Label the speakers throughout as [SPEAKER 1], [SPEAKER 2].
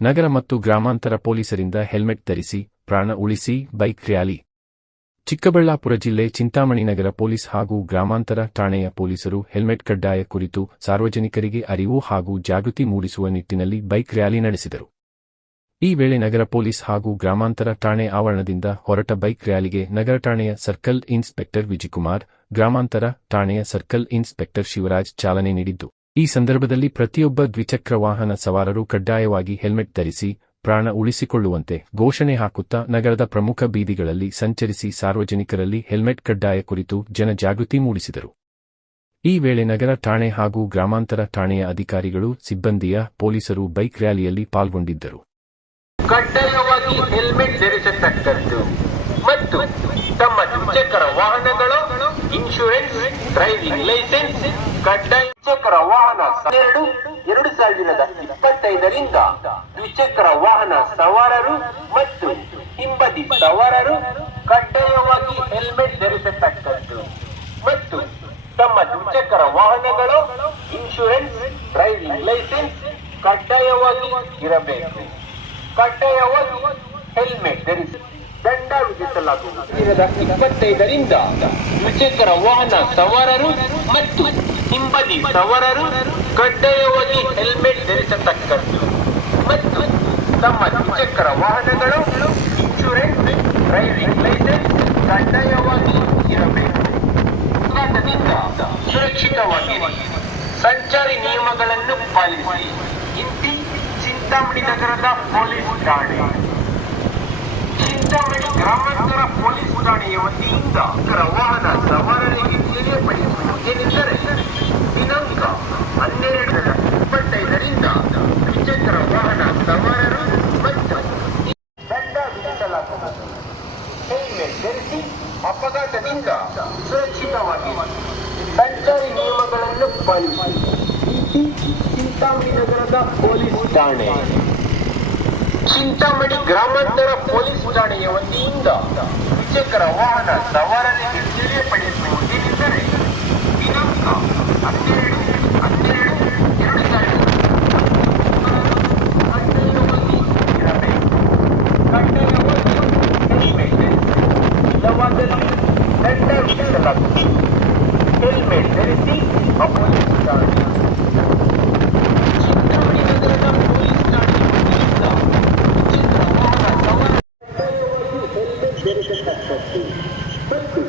[SPEAKER 1] ನಗರ ಮತ್ತು ಗ್ರಾಮಾಂತರ ಪೊಲೀಸರಿಂದ ಹೆಲ್ಮೆಟ್ ಧರಿಸಿ, ಪ್ರಾಣ ಉಳಿಸಿ, ಬೈಕ್ ರ್ಯಾಲಿ. ಚಿಕ್ಕಬಳ್ಳಾಪುರ ಜಿಲ್ಲೆ ಚಿಂತಾಮಣಿ ನಗರ ಪೊಲೀಸ್ ಹಾಗೂ ಗ್ರಾಮಾಂತರ ಠಾಣೆಯ ಪೊಲೀಸರು ಹೆಲ್ಮೆಟ್ ಕಡ್ಡಾಯ ಕುರಿತು ಸಾರ್ವಜನಿಕರಿಗೆ ಅರಿವು ಹಾಗೂ ಜಾಗೃತಿ ಮೂಡಿಸುವ ನಿಟ್ಟಿನಲ್ಲಿ ಬೈಕ್ ರ್ಯಾಲಿ ನಡೆಸಿದರು. ಈ ವೇಳೆ ನಗರ ಪೊಲೀಸ್ ಹಾಗೂ ಗ್ರಾಮಾಂತರ ಠಾಣೆ ಆವರಣದಿಂದ ಹೊರಟ ಬೈಕ್ ರ್ಯಾಲಿಗೆ ನಗರ ಠಾಣೆಯ ಸರ್ಕಲ್ ಇನ್ಸ್ಪೆಕ್ಟರ್ ವಿಜಯಕುಮಾರ್, ಗ್ರಾಮಾಂತರ ಠಾಣೆಯ ಸರ್ಕಲ್ ಇನ್ಸ್ಪೆಕ್ಟರ್ ಶಿವರಾಜ್ ಚಾಲನೆ ನೀಡಿದ್ದು. ಈ ಸಂದರ್ಭದಲ್ಲಿ ಪ್ರತಿಯೊಬ್ಬ ದ್ವಿಚಕ್ರ ವಾಹನ ಸವಾರರು ಕಡ್ಡಾಯವಾಗಿ ಹೆಲ್ಮೆಟ್ ಧರಿಸಿ, ಪ್ರಾಣ ಉಳಿಸಿಕೊಳ್ಳುವಂತೆ ಘೋಷಣೆ ಹಾಕುತ್ತಾ ನಗರದ ಪ್ರಮುಖ ಬೀದಿಗಳಲ್ಲಿ ಸಂಚರಿಸಿ ಸಾರ್ವಜನಿಕರಲ್ಲಿ ಹೆಲ್ಮೆಟ್ ಕಡ್ಡಾಯ ಕುರಿತು ಜನಜಾಗೃತಿ ಮೂಡಿಸಿದರು. ಈ ವೇಳೆ ನಗರ ಠಾಣೆ ಹಾಗೂ ಗ್ರಾಮಾಂತರ ಠಾಣೆಯ ಅಧಿಕಾರಿಗಳು, ಸಿಬ್ಬಂದಿಯ ಪೊಲೀಸರು ಬೈಕ್ ರ್ಯಾಲಿಯಲ್ಲಿ ಪಾಲ್ಗೊಂಡಿದ್ದರು.
[SPEAKER 2] ಕಡ್ಡಾಯವಾಗಿ ಹೆಲ್ಮೆಟ್ ಧರಿಸತಕ್ಕದ್ದು ಮತ್ತು ತಮ್ಮ ದ್ವಿಚಕ್ರ ವಾಹನಗಳು ಇನ್ಶೂರೆನ್ಸ್ ಡ್ರೈವಿಂಗ್ ಲೈಸೆನ್ಸ್ ಕಡ್ಡಾಯ ದ್ವಿಚಕ್ರ ವಾಹನ ಎರಡು ಎರಡು ಸಾವಿರದ ಇಪ್ಪತ್ತೈದರಿಂದ ದ್ವಿಚಕ್ರ ವಾಹನ ಸವಾರರು ಮತ್ತು ಹಿಂಬದಿ ಸವಾರರು ಕಡ್ಡಾಯವಾಗಿ ಹೆಲ್ಮೆಟ್ ಧರಿಸತಕ್ಕದ್ದು. ಮತ್ತು ತಮ್ಮ ದ್ವಿಚಕ್ರ ವಾಹನಗಳು ಇನ್ಶೂರೆನ್ಸ್, ಡ್ರೈವಿಂಗ್ ಲೈಸೆನ್ಸ್ ಕಡ್ಡಾಯವಾಗಿ ಇರಬೇಕು. ಕಡ್ಡಾಯವಾಗಿ ವಿಧಿಸಲಾಗುವುದು ಇಪ್ಪತ್ತೈದರಿಂದ ದ್ವಿಚಕ್ರ ವಾಹನ ಸವಾರರು ಮತ್ತು ಹಿಂಬದಿ ಸವಾರರು ಕಡ್ಡಾಯವಾಗಿ ಹೆಲ್ಮೆಟ್ ಧರಿಸತಕ್ಕದ್ದು. ಮತ್ತು ತಮ್ಮ ದ್ವಿಚಕ್ರ ವಾಹನಗಳು ಇನ್ಶೂರೆನ್ಸ್ ಡ್ರೈವಿಂಗ್ ಲೈಸೆನ್ಸ್ ಕಡ್ಡಾಯವಾಗಿ ಇರಬೇಕು. ಸುರಕ್ಷಿತವಾಗಿ ಸಂಚಾರಿ ನಿಯಮಗಳನ್ನು ಪಾಲಿಸಿ. ಇಂತಿ ಚಿಂತಾಮಣಿ ನಗರದ ಪೊಲೀಸ್ ಠಾಣೆ. ಚಿಂತಾಮಣಿ ಗ್ರಾಮಾಂತರ ಪೊಲೀಸ್ ಠಾಣೆಯ ವತಿಯಿಂದ ಇತರ ವಾಹನ ಸವಾರರಿಗೆ ತಿಳಿಯಪಡಿಸುವುದೇನೆಂದರೆ ದಿನಾಂಕ ಹನ್ನೆರಡು ಇಪ್ಪತ್ತೈದರಿಂದ ದ್ವಿಚಕ್ರ ವಾಹನ ಸವಾರರು ಮತ್ತು ದಂಡ ವಿಧಿಸಲಾಗುವುದು. ಹೆಲ್ಮೆಟ್ ಧರಿಸಿ ಅಪಘಾತದಿಂದ ಸುರಕ್ಷಿತವಾಗಿ ಸಂಚಾರಿ ನಿಯಮಗಳನ್ನು ಪಾಲಿಸಿ. ಇತಿ ಚಿಂತಾಮಣಿ ನಗರದ ಪೊಲೀಸ್ ಠಾಣೆ. ಚಿಂತಾಮಣಿ ಗ್ರಾಮಾಂತರ ಪೊಲೀಸ್ ಠಾಣೆಯ ವತಿಯಿಂದ ದ್ವಿಚಕ್ರ ವಾಹನ ಸವಾರರಿಗೆ ತಿಳಿಯಪಡಿಸುವುದೇನೆಂದರೆ ದಿನಾಂಕ ಹನ್ನೆರಡು ಹನ್ನೆರಡು ಎರಡು ಸಾವಿರದ ಹೆಲ್ಮೆಟ್ ಇಲ್ಲವಾದಲ್ಲಿ ದಂಡ ಹೆಲ್ಮೆಟ್ ಧರಿಸಿ ಅಪಘಾತ ಚಿಂತಾಮಣಿ ನಗರದ ಪೊಲೀಸ್ ಠಾಣೆಯ ವತಿಯಿಂದ ದ್ವಿಚಕ್ರ ವಾಹನ ಸವಾರ ಹೆಲ್ಮೆಟ್ ಧರಿಸತಕ್ಕದ್ದು ಮತ್ತು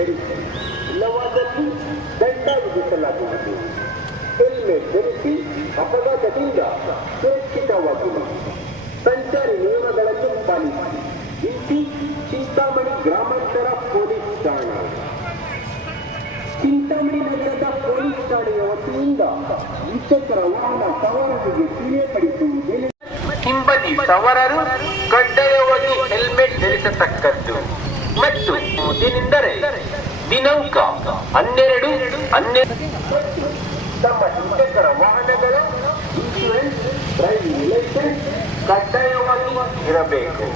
[SPEAKER 2] ಧರಿಸಿ ಇಲ್ಲವಾದಲ್ಲಿ ದಂಡ ವಿಧಿಸಲಾಗುವುದು ಹೆಲ್ಮೆಟ್ ಧರಿಸಿ ಅಪಘಾತದಿಂದ ಸುರಕ್ಷಿತವಾಗಿರಿ ಸಂಚಾರಿ ನಿಯಮಗಳನ್ನು ಪಾಲಿಸಿ ಇಂತಿ ಚಿಂತಾಮಣಿ ಗ್ರಾಮಾಂತರ ಪೊಲೀಸ್ ಠಾಣೆ ಚಿಂತಾಮಣಿ ನಗರದ ಪೊಲೀಸ್ ಠಾಣೆಯ ವತಿಯಿಂದ ದ್ವಿಚಕ್ರ ವಾಹನ ಸವಾರರಿಗೆ ತಿಳಿಯಪಡಿಸುವುದೇನೆಂದರೆ ಹಿಂಬದಿ ಸವಾರರು ಕಡ್ಡಾಯವಾಗಿ ಹೆಲ್ಮೆಟ್ ಧರಿಸತಕ್ಕದ್ದು ಮತ್ತು ಏನೆಂದರೆ ದಿನಾಂಕ ಹನ್ನೆರಡು ಹನ್ನೆರಡು ತಮ್ಮ ದ್ವಿಚಕ್ರ ವಾಹನಗಳ ಇನ್ಶೂರೆನ್ಸ್ ಡ್ರೈವಿಂಗ್ ಲೈಸೆನ್ಸ್ ಕಡ್ಡಾಯವಾಗಿ ಇರಬೇಕು.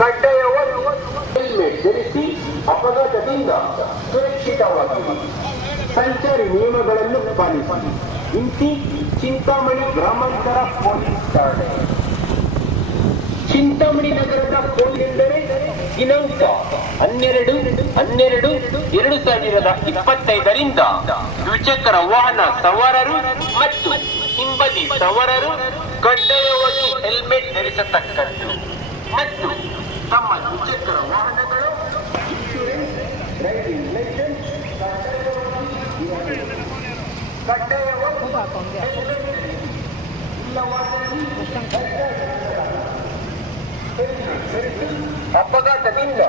[SPEAKER 2] ಕಡ್ಡಾಯವಾಗಿ ಹೆಲ್ಮೆಟ್ ಧರಿಸಿ ಅಪಘಾತದಿಂದ ಸುರಕ್ಷಿತವಾಗಿ ಸಂಚಾರಿ ನಿಯಮಗಳನ್ನು ಪಾಲಿಸಿ. ಇಂತಿ ಚಿಂತಾಮಣಿ ಗ್ರಾಮಾಂತರ ಪೊಲೀಸ್ ಠಾಣೆ. ಚಿಂತಾಮಣಿ ನಗರದ ಪೊಲೀಸ್ ಎಂದರೆ ದಿನಾಂಕ ಹನ್ನೆರಡು ಹನ್ನೆರಡು, ಎರಡು ಸಾವಿರದ ಇಪ್ಪತ್ತೈದರಿಂದ ದ್ವಿಚಕ್ರ ವಾಹನ ಸವಾರರು ಮತ್ತು ಹಿಂಬದಿ ಸವಾರರು ಕಡ್ಡಾಯವಾಗಿ ಹೆಲ್ಮೆಟ್ ಧರಿಸತಕ್ಕದ್ದು. ಮತ್ತು ತಮ್ಮ ದ್ವಿಚಕ್ರ ವಾಹನಗಳು ಡ್ರೈವಿಂಗ್ ಲೈಸೆನ್ಸ್ ಕಡ್ಡಾಯವಾಗಿ ಇರಬೇಕು. ಕಡ್ಡಾಯವಾಗಿ ಅಪಘಾತದಿಂದ